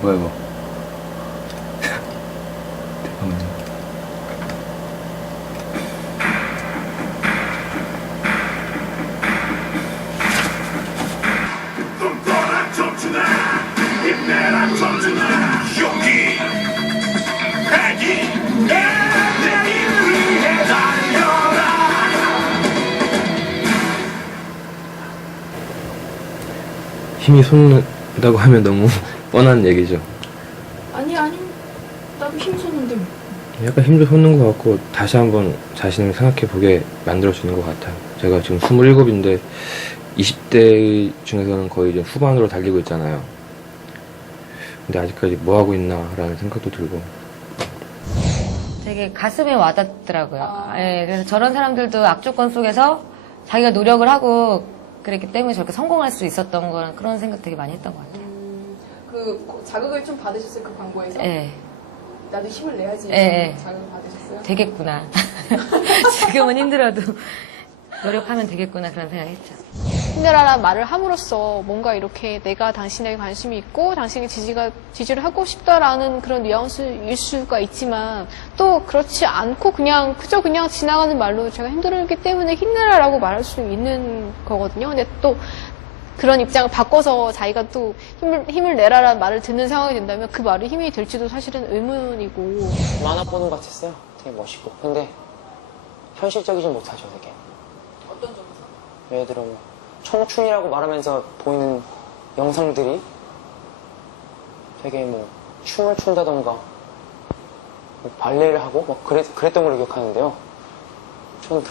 뭐야 이거? 잠깐만요. 꿈꿔라 춤추나 힘내라 춤추나 용기 패기 내일 위해 달려라. 힘이 솟는다고 하면 너무 뻔한 얘기죠. 아니 나도 힘쓰는데 뭐. 약간 힘도 솟는 것 같고 다시 한번 자신을 생각해보게 만들어주는 것 같아요. 제가 지금 27인데 20대 중에서는 거의 이제 후반으로 달리고 있잖아요. 근데 아직까지 뭐하고 있나 라는 생각도 들고. 되게 가슴에 와닿더라고요. 예, 그래서 저런 사람들도 악조건 속에서 자기가 노력을 하고 그랬기 때문에 저렇게 성공할 수 있었던 거는 그런 생각 되게 많이 했던 것 같아요. 그 자극을 좀 받으셨어요, 그 광고에서? 예. 나도 힘을 내야지. 예. 자극을 받으셨어요? 되겠구나. 지금은 힘들어도 노력하면 되겠구나 그런 생각했죠. 힘내라라는 말을 함으로써 뭔가 이렇게 내가 당신에게 관심이 있고 당신에게 지지를 하고 싶다라는 그런 뉘앙스일 수가 있지만 또 그렇지 않고 그저 그냥 지나가는 말로 제가 힘들기 때문에 힘내라라고 말할 수 있는 거거든요. 근데 또 그런 입장을 바꿔서 자기가 또 힘을 내라라는 말을 듣는 상황이 된다면 그 말이 힘이 될지도 사실은 의문이고. 만화 보는 것 같았어요. 되게 멋있고. 근데 현실적이진 못하죠, 되게. 어떤 점에서? 예를 들어 뭐 청춘이라고 말하면서 보이는 영상들이 되게 뭐 춤을 춘다던가 뭐 발레를 하고 막 그랬던 걸로 기억하는데요. 저는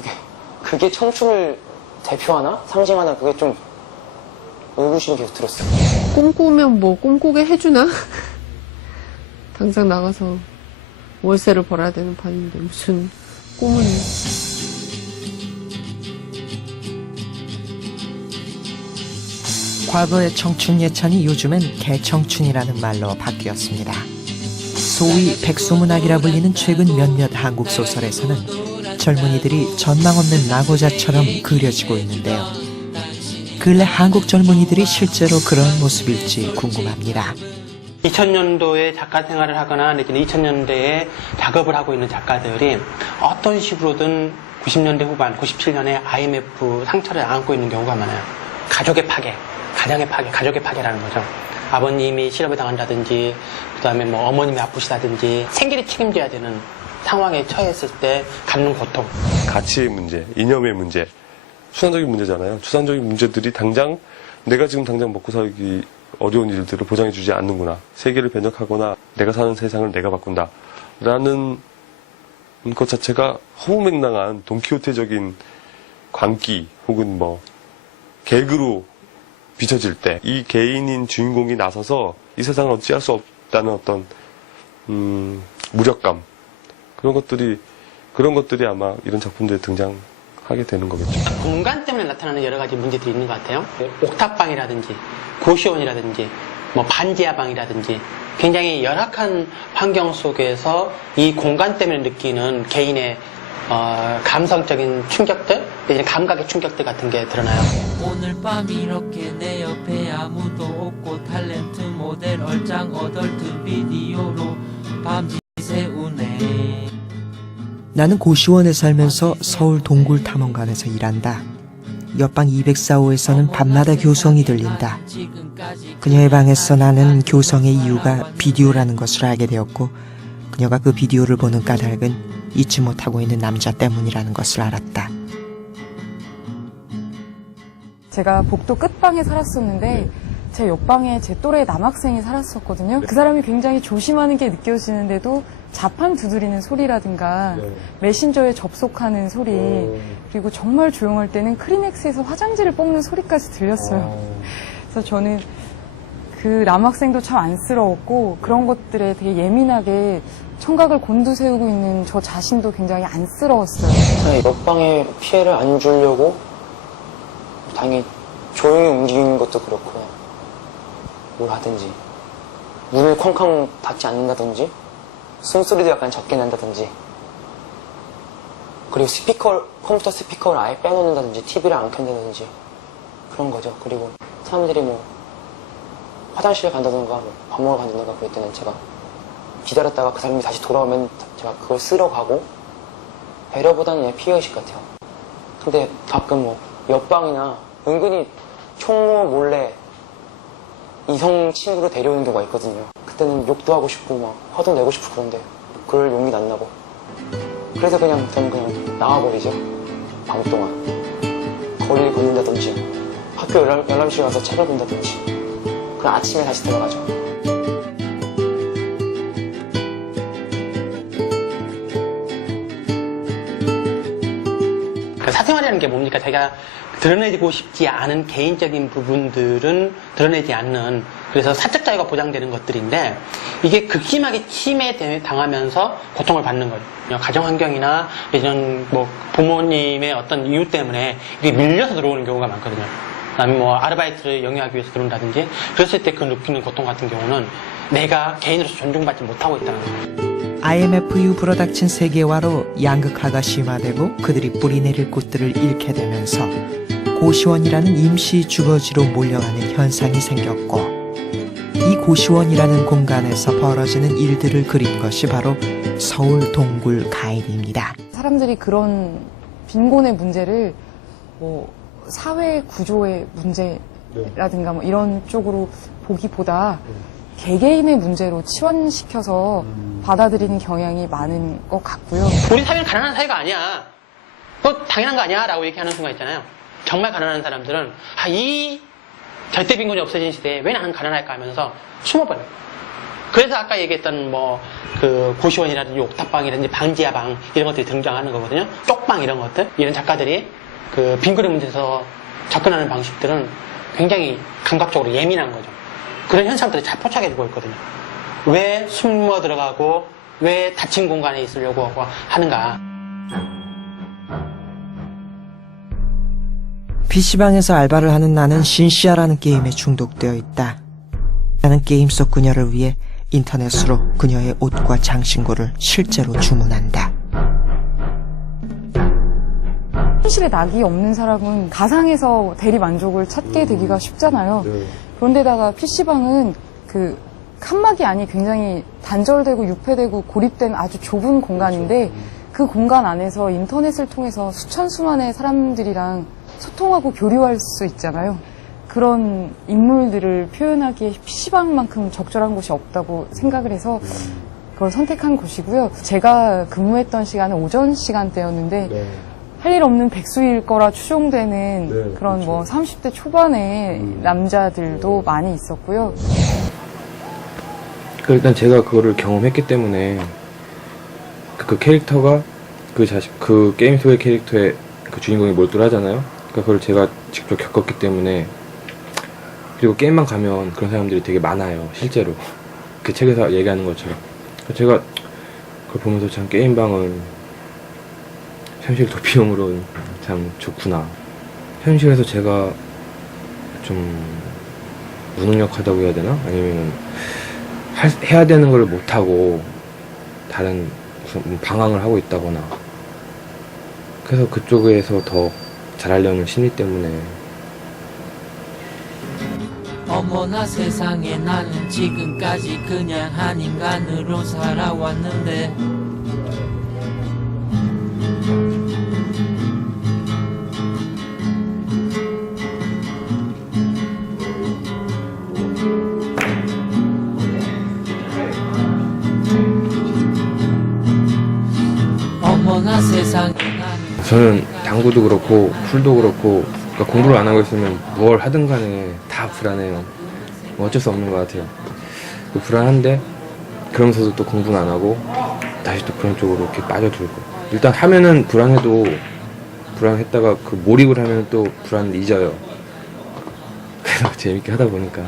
그게 청춘을 대표하나 상징하나 그게 좀 의구심이 계속 들었어요. 꿈꾸면 뭐 꿈꾸게 해주나? 당장 나가서 월세를 벌어야 되는 판인데 무슨 꿈을. 과거의 청춘 예찬이 요즘엔 개청춘이라는 말로 바뀌었습니다. 소위 백소문학이라 불리는 최근 몇몇 한국 소설에서는 젊은이들이 전망 없는 낙오자처럼 그려지고 있는데요. 근래 한국 젊은이들이 실제로 그런 모습일지 궁금합니다. 2000년도에 작가 생활을 하거나 내지는 2000년대에 작업을 하고 있는 작가들이 어떤 식으로든 90년대 후반, 97년에 IMF 상처를 안고 있는 경우가 많아요. 가족의 파괴, 가정의 파괴, 가족의 파괴라는 거죠. 아버님이 실업을 당한다든지, 그 다음에 뭐 어머님이 아프시다든지 생계를 책임져야 되는 상황에 처했을 때 갖는 고통. 가치의 문제, 이념의 문제, 추상적인 문제잖아요. 추상적인 문제들이 내가 지금 당장 먹고 살기 어려운 일들을 보장해주지 않는구나. 세계를 변혁하거나 내가 사는 세상을 내가 바꾼다. 라는 것 자체가 허무맹랑한 돈키호테적인 광기 혹은 뭐 개그로 비춰질 때 이 개인인 주인공이 나서서 이 세상을 어찌할 수 없다는 어떤 무력감 그런 것들이 아마 이런 작품들에 등장하게 되는 거겠죠. 공간 때문에 나타나는 여러 가지 문제들이 있는 것 같아요. 옥탑방이라든지 고시원이라든지 뭐 반지하방이라든지 굉장히 열악한 환경 속에서 이 공간 때문에 느끼는 개인의 감성적인 충격들, 감각의 충격들 같은 게 드러나요. 오늘 밤 이렇게 내 옆에 아무도 없고 탤런트 모델 얼짱 어덜트 비디오로 밤지 새우네. 나는 고시원에 살면서 서울 동굴 탐험관에서 일한다. 옆방 204호에서는 밤마다 교성이 들린다. 그녀의 방에서 나는 교성의 이유가 비디오라는 것을 알게 되었고 그녀가 그 비디오를 보는 까닭은 잊지 못하고 있는 남자 때문이라는 것을 알았다. 제가 복도 끝방에 살았었는데 제 옆방에 제 또래 남학생이 살았었거든요. 그 사람이 굉장히 조심하는 게 느껴지는데도 자판 두드리는 소리라든가 메신저에 접속하는 소리 그리고 정말 조용할 때는 크리넥스에서 화장지를 뽑는 소리까지 들렸어요. 그래서 저는 그 남학생도 참 안쓰러웠고 그런 것들에 되게 예민하게 청각을 곤두세우고 있는 저 자신도 굉장히 안쓰러웠어요. 옆방에 피해를 안 주려고 당연히 조용히 움직이는 것도 그렇고 뭘 하든지 문을 쾅쾅 닫지 않는다든지 숨소리도 약간 적게 난다든지 그리고 컴퓨터 스피커를 아예 빼놓는다든지 TV를 안 켠다든지 그런 거죠. 그리고 사람들이 뭐 화장실에 간다던가 뭐 밥 먹으러 간다던가 그럴 때는 제가 기다렸다가 그 사람이 다시 돌아오면 제가 그걸 쓰러 가고 배려보다는 그냥 피해의식 같아요. 근데 가끔 뭐 옆방이나 은근히 총무 몰래 이성 친구를 데려오는 경우가 있거든요. 그때는 욕도 하고 싶고 막 화도 내고 싶고 그런데 그럴 용기는 안 나고 그래서 그냥 저는 그냥 나와버리죠. 밤 동안 거리를 걷는다든지 학교 열람실에 가서 책을 본다든지 그럼 아침에 다시 들어가죠. 사생활이라는 게 뭡니까? 자기가 드러내고 싶지 않은 개인적인 부분들은 드러내지 않는, 그래서 사적 자유가 보장되는 것들인데 이게 극심하게 침해당하면서 고통을 받는 거죠. 가정 환경이나 이런 뭐 부모님의 어떤 이유 때문에 이게 밀려서 들어오는 경우가 많거든요. 그다음에 뭐 아르바이트를 영위하기 위해서 들어온다든지 그랬을 때 그 느끼는 고통 같은 경우는 내가 개인으로서 존중받지 못하고 있다는 거예요. IMF 이후 불어닥친 세계화로 양극화가 심화되고 그들이 뿌리내릴 꽃들을 잃게 되면서 고시원이라는 임시 주거지로 몰려가는 현상이 생겼고, 이 고시원이라는 공간에서 벌어지는 일들을 그린 것이 바로 서울 동굴 가인입니다. 사람들이 그런 빈곤의 문제를 뭐 사회 구조의 문제라든가 뭐 이런 쪽으로 보기보다 개개인의 문제로 치환시켜서 받아들이는 경향이 많은 것 같고요. 우리 사회는 가난한 사회가 아니야. 그거 당연한 거 아니야? 라고 얘기하는 순간 있잖아요. 정말 가난한 사람들은 이 절대 빈곤이 없어진 시대에 왜 나는 가난할까 하면서 숨어버려요. 그래서 아까 얘기했던 뭐 그 고시원이라든지 옥탑방이라든지 방지하방 이런 것들이 등장하는 거거든요. 쪽방 이런 것들. 이런 작가들이 그 빈곤의 문제에서 접근하는 방식들은 굉장히 감각적으로 예민한 거죠. 그런 현상들이 잘 포착해주고 있거든요. 왜 숨어 들어가고 왜 닫힌 공간에 있으려고 하는가. PC방에서 알바를 하는 나는 신시아라는 게임에 중독되어 있다. 나는 게임 속 그녀를 위해 인터넷으로 그녀의 옷과 장신구를 실제로 주문한다. 현실에 낙이 없는 사람은 가상에서 대리 만족을 찾게 되기가 쉽잖아요. 그런데다가 PC방은 그 칸막이 안이 굉장히 단절되고 유폐되고 고립된 아주 좁은 공간인데 그 공간 안에서 인터넷을 통해서 수천 수만의 사람들이랑 소통하고 교류할 수 있잖아요. 그런 인물들을 표현하기에 PC방만큼 적절한 곳이 없다고 생각을 해서 그걸 선택한 곳이고요. 제가 근무했던 시간은 오전 시간대였는데 할 일 없는 백수일 거라 추정되는 그런 뭐 30대 초반의 남자들도 많이 있었고요. 일단 제가 그거를 경험했기 때문에 그 캐릭터가 그 게임 속의 캐릭터의 그 주인공이 몰두하잖아요. 그러니까 그걸 제가 직접 겪었기 때문에, 그리고 게임만 가면 그런 사람들이 되게 많아요, 실제로. 그 책에서 얘기하는 것처럼. 제가 그걸 보면서 참 게임방은 현실 도피용으로 참 좋구나. 현실에서 제가 좀 무능력하다고 해야 되나? 아니면 해야 되는 걸 못하고 다른 무슨 방황을 하고 있다거나, 그래서 그쪽에서 더 잘하려는 심리 때문에. 어머나 세상에 나는 지금까지 그냥 한 인간으로 살아왔는데 어머나 세상에 나는 저는 당구도 그렇고 풀도 그렇고, 그러니까 공부를 안 하고 있으면 뭘 하든 간에 다 불안해요. 뭐 어쩔 수 없는 것 같아요. 불안한데 그러면서도 또 공부는 안 하고 다시 또 그런 쪽으로 이렇게 빠져들고, 일단 하면은 불안해도 불안했다가 그 몰입을 하면 또 불안을 잊어요. 그래서 재밌게 하다 보니까.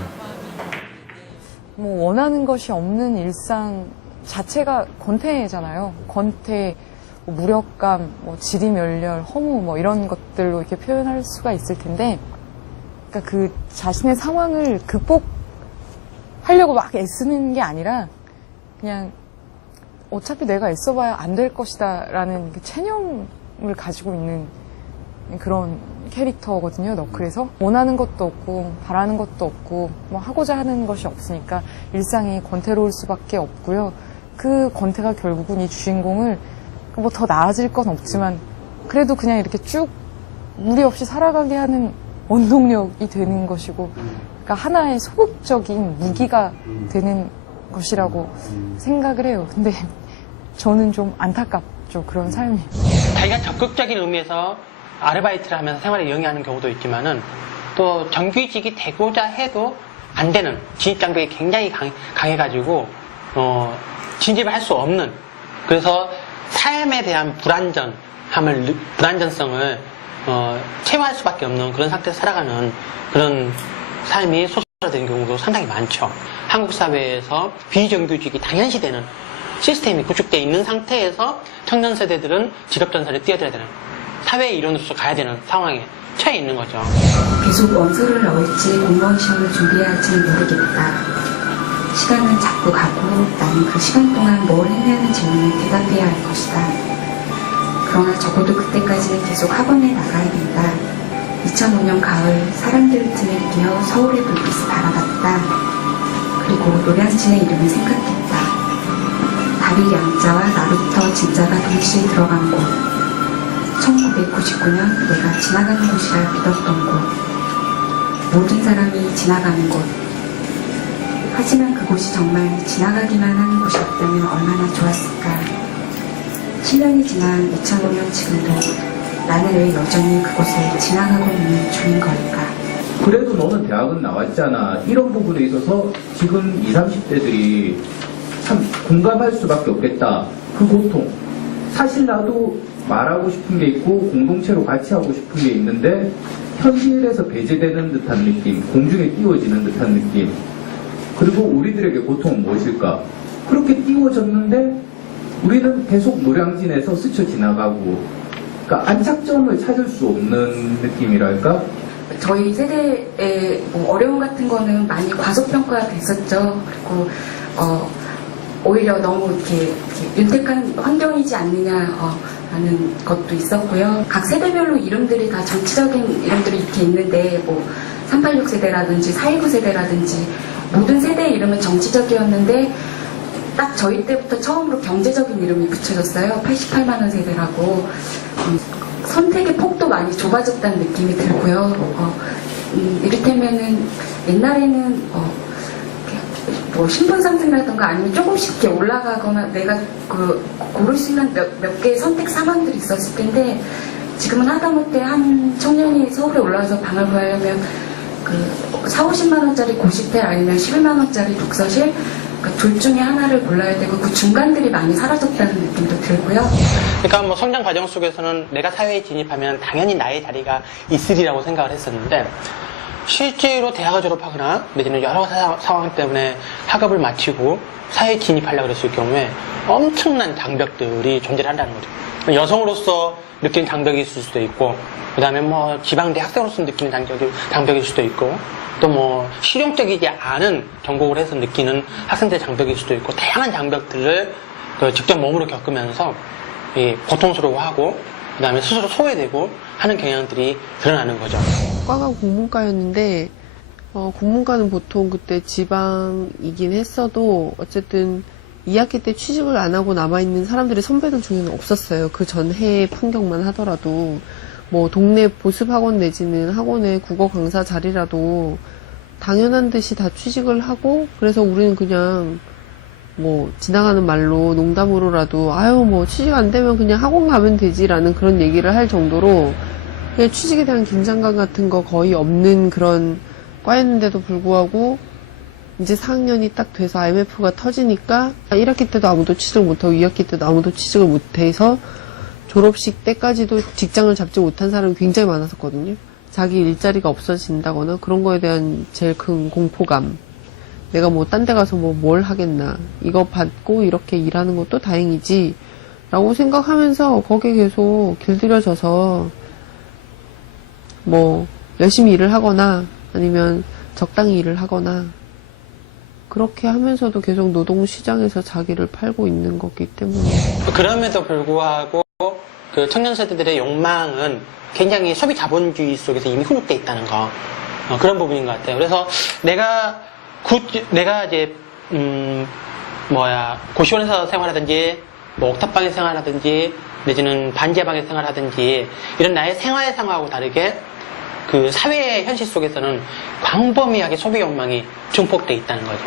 뭐 원하는 것이 없는 일상 자체가 권태잖아요. 권태, 뭐 무력감, 뭐 지리멸렬, 허무 뭐 이런 것들로 이렇게 표현할 수가 있을 텐데, 그러니까 그 자신의 상황을 극복하려고 막 애쓰는 게 아니라 그냥 어차피 내가 애써봐야 안 될 것이다라는 그 체념을 가지고 있는 그런 캐릭터거든요, 너클에서. 원하는 것도 없고, 바라는 것도 없고, 뭐 하고자 하는 것이 없으니까 일상이 권태로울 수밖에 없고요. 그 권태가 결국은 이 주인공을 뭐 더 나아질 건 없지만, 그래도 그냥 이렇게 쭉 무리 없이 살아가게 하는 원동력이 되는 것이고, 그러니까 하나의 소극적인 무기가 되는 것이라고 생각을 해요. 근데 저는 좀 안타깝죠, 그런 삶이. 자기가 적극적인 의미에서 아르바이트를 하면서 생활에 영위하는 경우도 있지만은 또 정규직이 되고자 해도 안 되는 진입장벽이 굉장히 강해가지고 진입을 할 수 없는, 그래서 삶에 대한 불안전성을 체화할 수밖에 없는 그런 상태에서 살아가는 그런 삶이 소설화되는 경우도 상당히 많죠. 한국 사회에서 비정규직이 당연시되는 시스템이 구축되어 있는 상태에서 청년 세대들은 직업전선에 뛰어들어야 되는, 사회의 일원으로서 가야 되는 상황에 처해 있는 거죠. 계속 원서를 넣을지 공무원 시험을 준비해야 할지는 모르겠다. 시간은 자꾸 가고 나는 그 시간 동안 뭘 해야 하는 질문에 대답해야 할 것이다. 그러나 적어도 그때까지는 계속 학원에 나가야 된다. 2005년 가을 사람들 틈에 끼어 서울의 불빛을 바라봤다. 그리고 노량진의 이름을 생각했다. 다리 양자와 나루터 진자가 동시에 들어간 곳. 1999년 내가 지나가는 곳이라 믿었던 곳. 모든 사람이 지나가는 곳. 하지만 그곳이 정말 지나가기만 하는 곳이었다면 얼마나 좋았을까. 10년이 지난 2005년 지금도 나는 왜 여전히 그곳을 지나가고 있는 중인 걸까. 그래도 너는 대학은 나왔잖아. 이런 부분에 있어서 지금 20, 30대들이 참 공감할 수밖에 없겠다. 그 고통. 사실 나도 말하고 싶은 게 있고 공동체로 같이 하고 싶은 게 있는데 현실에서 배제되는 듯한 느낌, 공중에 띄워지는 듯한 느낌. 그리고 우리들에게 고통은 무엇일까? 그렇게 띄워졌는데 우리는 계속 노량진에서 스쳐 지나가고, 그러니까 안착점을 찾을 수 없는 느낌이랄까? 저희 세대의 뭐 어려움 같은 거는 많이 과소평가가 됐었죠. 그리고 오히려 너무 이렇게 윤택한 환경이지 않느냐 라는 것도 있었고요. 각 세대별로 이름들이 다 정치적인 이름들이 이렇게 있는데 뭐 386 세대라든지 419 세대라든지 모든 세대의 이름은 정치적이었는데 딱 저희 때부터 처음으로 경제적인 이름이 붙여졌어요. 88만 원 세대라고. 선택의 폭도 많이 좁아졌다는 느낌이 들고요. 이를테면은 옛날에는 뭐 신분 상승이라던가 아니면 조금씩 이렇게 올라가거나 내가 고를 수 있는 몇 개의 선택 상황들이 있었을 텐데 지금은 하다못해 한 청년이 서울에 올라와서 방을 구하려면 4, 50만 원짜리 고시텔 아니면 11만 원짜리 독서실, 그러니까 둘 중에 하나를 골라야 되고 그 중간들이 많이 사라졌다는 느낌도 들고요. 그러니까 뭐 성장 과정 속에서는 내가 사회에 진입하면 당연히 나의 자리가 있으리라고 생각을 했었는데 실제로 대학을 졸업하거나 내지는 여러 상황 때문에 학업을 마치고 사회에 진입하려고 그랬을 경우에 엄청난 장벽들이 존재를 한다는 거죠. 여성으로서 느끼는 장벽이 있을 수도 있고, 그 다음에 뭐 지방대 학생으로서 느끼는 장벽일 수도 있고, 또 뭐 실용적이지 않은 전공을 해서 느끼는 학생들의 장벽일 수도 있고, 다양한 장벽들을 직접 몸으로 겪으면서 고통스러워하고, 그 다음에 스스로 소외되고 하는 경향들이 드러나는 거죠. 과가 국문과였는데 국문과는 보통 그때 지방이긴 했어도 어쨌든 2학기 때 취직을 안 하고 남아있는 사람들이 선배들 중에는 없었어요. 그 전 해의 풍경만 하더라도 뭐 동네 보습학원 내지는 학원의 국어 강사 자리라도 당연한 듯이 다 취직을 하고, 그래서 우리는 그냥 뭐 지나가는 말로 농담으로라도 아유 뭐 취직 안 되면 그냥 학원 가면 되지라는 그런 얘기를 할 정도로 그냥 취직에 대한 긴장감 같은 거 거의 없는 그런 과였는데도 불구하고 이제 4학년이 딱 돼서 IMF가 터지니까 1학기 때도 아무도 취직을 못하고 2학기 때도 아무도 취직을 못해서 졸업식 때까지도 직장을 잡지 못한 사람이 굉장히 많았었거든요. 자기 일자리가 없어진다거나 그런 거에 대한 제일 큰 공포감. 내가 뭐 딴 데 가서 뭘 하겠나. 이거 받고 이렇게 일하는 것도 다행이지. 라고 생각하면서 거기에 계속 길들여져서 뭐 열심히 일을 하거나 아니면 적당히 일을 하거나 그렇게 하면서도 계속 노동시장에서 자기를 팔고 있는 거기 때문에. 그럼에도 불구하고 그 청년 세대들의 욕망은 굉장히 소비 자본주의 속에서 이미 훈육돼 있다는 거. 그런 부분인 것 같아요. 그래서 내가 이제 고시원에서 생활하든지 뭐 옥탑방에서 생활하든지 내지는 반지하방에서 생활하든지 이런 나의 생활 상황하고 다르게 그 사회의 현실 속에서는 광범위하게 소비 욕망이 증폭돼 있다는 거죠.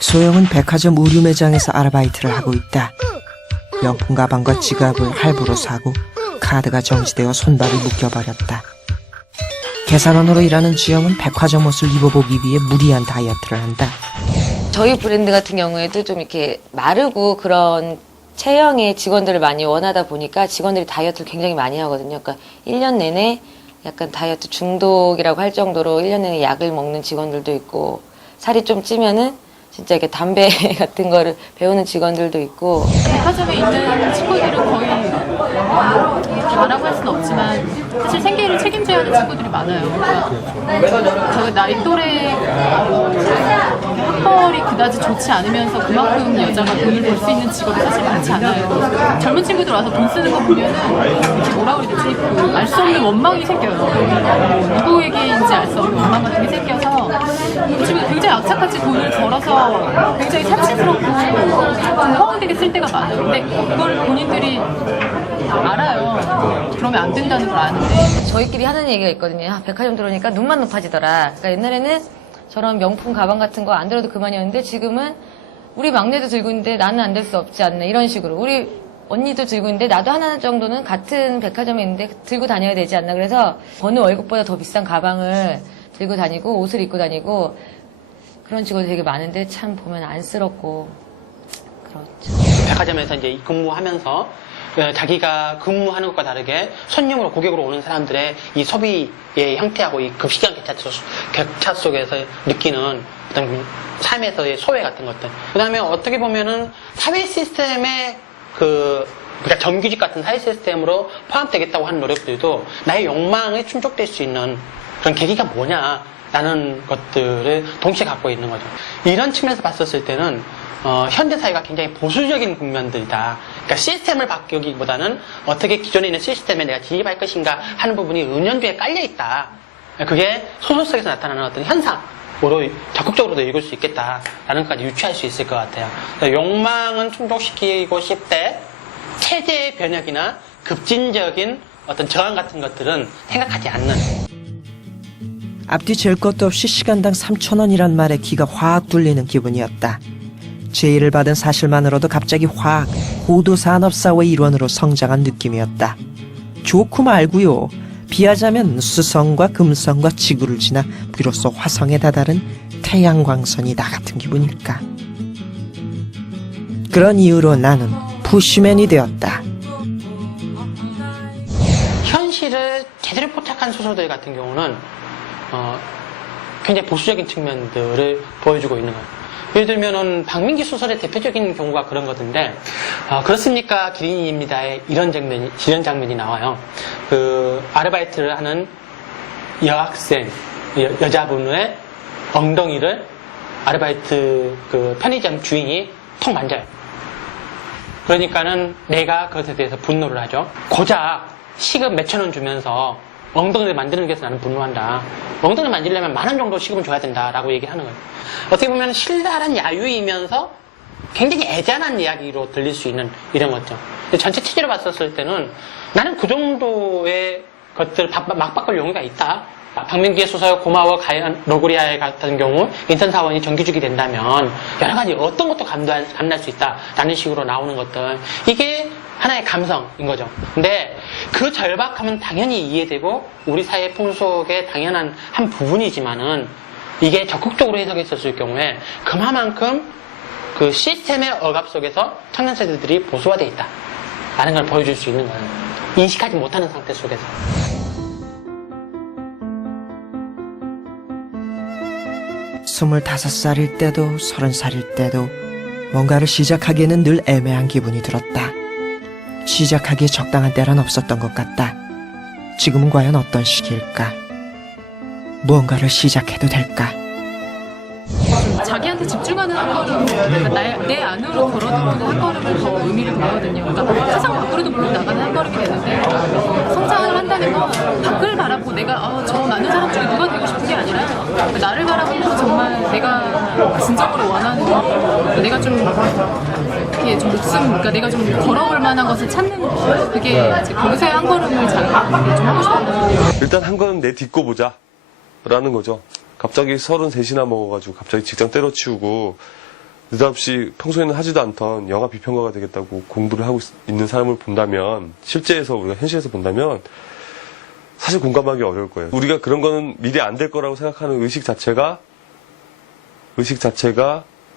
소영은 백화점 의류 매장에서 아르바이트를 하고 있다. 명품 가방과 지갑을 할부로 사고 카드가 정지되어 손발이 묶여버렸다. 계산원으로 일하는 주영은 백화점 옷을 입어보기 위해 무리한 다이어트를 한다. 저희 브랜드 같은 경우에도 좀 이렇게 마르고 그런 체형의 직원들을 많이 원하다 보니까 직원들이 다이어트를 굉장히 많이 하거든요. 그러니까 1년 내내 약간 다이어트 중독이라고 할 정도로 1년 내내 약을 먹는 직원들도 있고, 살이 좀 찌면은 진짜 이렇게 담배 같은 거를 배우는 직원들도 있고. 백화점에 있는 친구들은 거의 다라고 할 수는 없지만 사실 생계를 책임져야 하는 친구들이 많아요. 그러니까 저 나이 또래 학벌이 그다지 좋지 않으면서 그만큼 여자가 돈을 벌 수 있는 직업이 사실 많지 않아요. 젊은 친구들 와서 돈 쓰는 거 보면은 뭐라 그래야 되지? 알 수 없는 원망이 생겨요. 누구에게인지 알 수 없는 원망 같은 게 생겨서 그 친구들 굉장히 악착같이 돈을 벌어서 굉장히 사치스럽고 허황되게 쓸 때가 많아요. 근데 그걸 본인들이 알아요. 그러면 안 된다는 걸 아는데. 저희끼리 하는 얘기가 있거든요. 백화점 들어오니까 눈만 높아지더라. 그러니까 옛날에는 저런 명품 가방 같은 거 안 들어도 그만이었는데 지금은 우리 막내도 들고 있는데 나는 안 될 수 없지 않나, 이런 식으로. 우리 언니도 들고 있는데 나도 하나 정도는 같은 백화점에 있는데 들고 다녀야 되지 않나. 그래서 어느 월급보다 더 비싼 가방을 들고 다니고 옷을 입고 다니고 그런 직원이 되게 많은데 참 보면 안쓰럽고 그렇죠. 백화점에서 이제 근무하면서 자기가 근무하는 것과 다르게 손님으로 고객으로 오는 사람들의 이 소비의 형태하고 이 급식량 격차 속에서 느끼는 어떤 삶에서의 소외 같은 것들. 그 다음에 어떻게 보면은 사회 시스템의 그러니까 정규직 같은 사회 시스템으로 포함되겠다고 하는 노력들도 나의 욕망에 충족될 수 있는 그런 계기가 뭐냐라는 것들을 동시에 갖고 있는 거죠. 이런 측면에서 봤었을 때는 현대사회가 굉장히 보수적인 국면들이다. 그러니까 시스템을 바꾸기보다는 어떻게 기존에 있는 시스템에 내가 진입할 것인가 하는 부분이 은연중에 깔려있다. 그게 소설 속에서 나타나는 어떤 현상으로 적극적으로도 읽을 수 있겠다라는 것까지 유추할 수 있을 것 같아요. 욕망은 충족시키고 싶대 체제의 변혁이나 급진적인 어떤 저항 같은 것들은 생각하지 않는. 앞뒤 잴 것도 없이 시간당 3,000원이란 말에 귀가 확 뚫리는 기분이었다. 제의를 받은 사실만으로도 갑자기 확 고도산업사회 일원으로 성장한 느낌이었다. 좋고 말고요. 비하자면 수성과 금성과 지구를 지나 비로소 화성에 다다른 태양광선이 나 같은 기분일까. 그런 이유로 나는 푸시맨이 되었다. 현실을 제대로 포착한 소설들 같은 경우는 굉장히 보수적인 측면들을 보여주고 있는 거예요. 예를 들면은 박민기 소설의 대표적인 경우가 그런 것인데, 그렇습니까 기린입니다에 이런 장면이 나와요. 그 아르바이트를 하는 여학생 여자분의 엉덩이를 아르바이트 그 편의점 주인이 턱 만져요. 그러니까는 내가 그것에 대해서 분노를 하죠. 고작 시급 몇천 원 주면서 엉덩이를 만드는 게 나는 분노한다. 엉덩이를 만지려면 10,000원 정도 시급은 줘야 된다라고 얘기를 하는 거예요. 어떻게 보면 실랄한 야유이면서 굉장히 애잔한 이야기로 들릴 수 있는 이런 거죠. 근데 전체 체제로 봤었을 때는 나는 그 정도의 것들을 막 바꿀 용의가 있다. 박민기의 소설 고마워 가연 너구리아에 같은 경우 인턴 사원이 정규직이 된다면 여러 가지 어떤 것도 감날 수 있다라는 식으로 나오는 것들, 이게 하나의 감성인 거죠. 근데 그 절박함은 당연히 이해되고 우리 사회 풍속의 당연한 한 부분이지만은 이게 적극적으로 해석했었을 경우에 그만큼 그 시스템의 억압 속에서 청년 세대들이 보수화되어 있다 라는 걸 보여줄 수 있는 거예요. 인식하지 못하는 상태 속에서. 25살일 때도 30살일 때도 뭔가를 시작하기에는 늘 애매한 기분이 들었다. 시작하기에 적당한 때란 없었던 것 같다. 지금은 과연 어떤 시기일까? 무언가를 시작해도 될까? 자기한테 집중하는 한 걸음, 그러니까 내 안으로 걸어들어오는 한 걸음을 더 의미를 두거든요. 그러니까 세상 밖으로도 물론 나가는 한 걸음이 되는데 성장을 한다는 건 밖을 바라보고 내가 저 많은 사람 중에 누가 되고 싶은 게 아니라 나를 바라보고 정말 내가 진정으로 원하는 내가 좀 이렇게 좀 그러니까 내가 좀 걸어볼 만한 것을 찾는 거 그게 이제 거기서 한 걸음을 좀 하고 싶은 거예요. 일단 한 걸음 내 딛고 보자 라는 거죠. 갑자기 33이나 먹어가지고 갑자기 직장 때려치우고 느닷없이 평소에는 하지도 않던 영화 비평가가 되겠다고 공부를 하고 있는 사람을 본다면, 실제에서 우리가 현실에서 본다면 사실 공감하기 어려울 거예요. 우리가 그런 거는 미래 안 될 거라고 생각하는 의식 자체가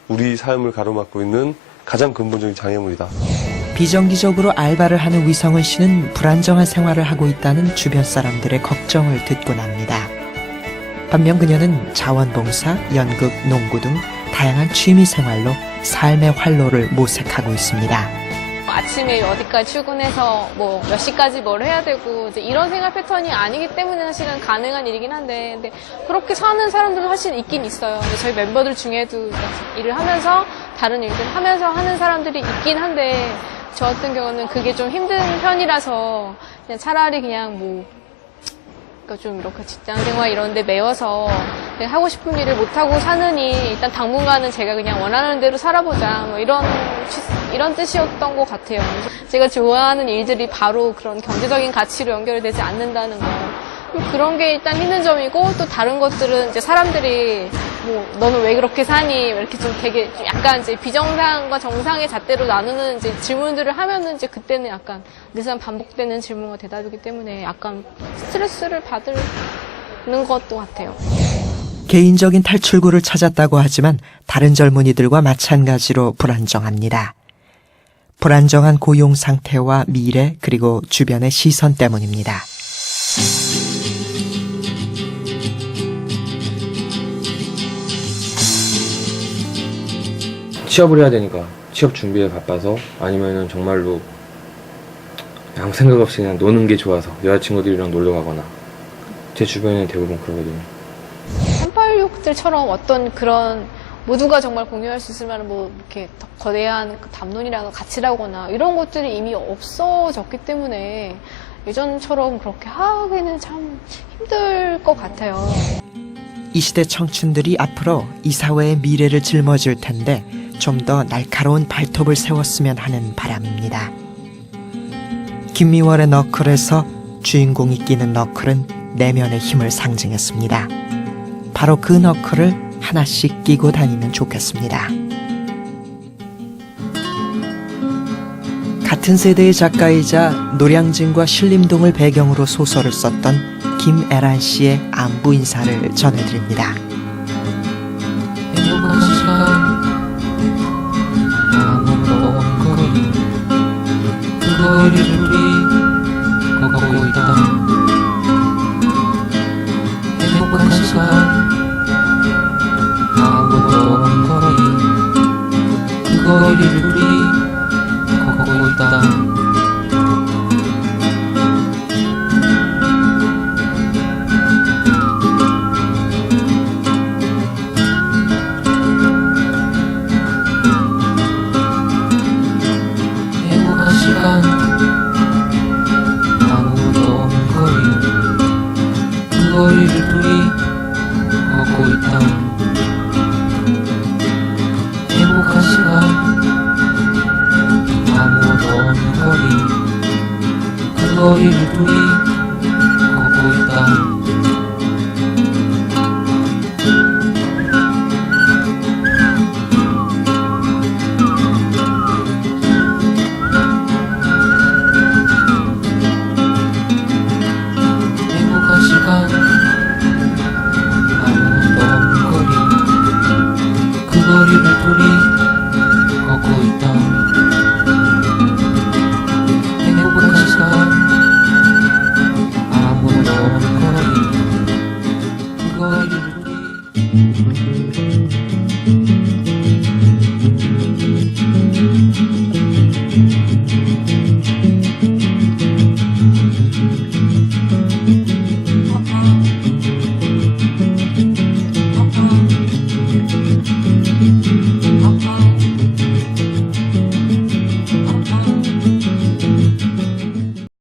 우리 삶을 가로막고 있는 가장 근본적인 장애물이다. 비정기적으로 알바를 하는 위성은 씨는 불안정한 생활을 하고 있다는 주변 사람들의 걱정을 듣곤 합니다. 반면 그녀는 자원봉사, 연극, 농구 등 다양한 취미 생활로 삶의 활로를 모색하고 있습니다. 아침에 어디까지 출근해서 뭐 몇 시까지 뭘 해야 되고 이제 이런 생활 패턴이 아니기 때문에 사실은 가능한 일이긴 한데, 근데 그렇게 사는 사람들도 사실 있긴 있어요. 근데 저희 멤버들 중에도 일을 하면서 다른 일들 하면서 하는 사람들이 있긴 한데, 저 같은 경우는 그게 좀 힘든 편이라서 그냥 차라리 그냥 뭐 그러니까 좀 이렇게 직장생활 이런 데 매여서 그냥 하고 싶은 일을 못하고 사느니 일단 당분간은 제가 그냥 원하는 대로 살아보자 뭐 이런 뜻이었던 것 같아요. 제가 좋아하는 일들이 바로 그런 경제적인 가치로 연결되지 않는다는 거, 그런 게 일단 힘든 점이고, 또 다른 것들은 이제 사람들이 뭐 너는 왜 그렇게 사니 이렇게 좀 되게 좀 약간 이제 비정상과 정상의 잣대로 나누는 이제 질문들을 하면은 이제 그때는 약간 늘상 반복되는 질문과 대답이기 때문에 약간 스트레스를 받는 것도 같아요. 개인적인 탈출구를 찾았다고 하지만 다른 젊은이들과 마찬가지로 불안정합니다. 불안정한 고용 상태와 미래, 그리고 주변의 시선 때문입니다. 취업을 해야 되니까 취업 준비에 바빠서, 아니면은 정말로 아무 생각 없이 그냥 노는 게 좋아서 여자친구들이랑 놀러 가거나, 제 주변에는 대부분 그러거든요. 386들처럼 어떤 그런 모두가 정말 공유할 수 있을 만한 뭐 이렇게 더 거대한 담론이라거나 가치라거나 이런 것들이 이미 없어졌기 때문에 예전처럼 그렇게 하기는 참 힘들 것 같아요. 이 시대 청춘들이 앞으로 이 사회의 미래를 짊어질 텐데 좀 더 날카로운 발톱을 세웠으면 하는 바람입니다. 김미월의 너클에서 주인공이 끼는 너클은 내면의 힘을 상징했습니다. 바로 그 너클을 하나씩 끼고 다니면 좋겠습니다. 같은 세대의 작가이자 노량진과 신림동을 배경으로 소설을 썼던 김애란 씨의 안부 인사를 전해드립니다. 행복한 시간 아무도 없는 거리, 그 거리를 우리 걷고 있다. 행복한 시간 아무도 없는 거리, 그 거리를 우리 걷고 있다. 아무도 없는 거리, 그 거리를 둘이 걷고 있다. 행복한 시간 아무도 없는 거리, 그 거리를 둘이